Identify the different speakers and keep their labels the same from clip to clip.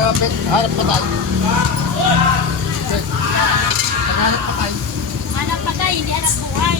Speaker 1: Hanap pa tayo. Hanap pa tayo.
Speaker 2: Anak patay, hindi anak buhay.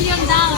Speaker 2: million daw.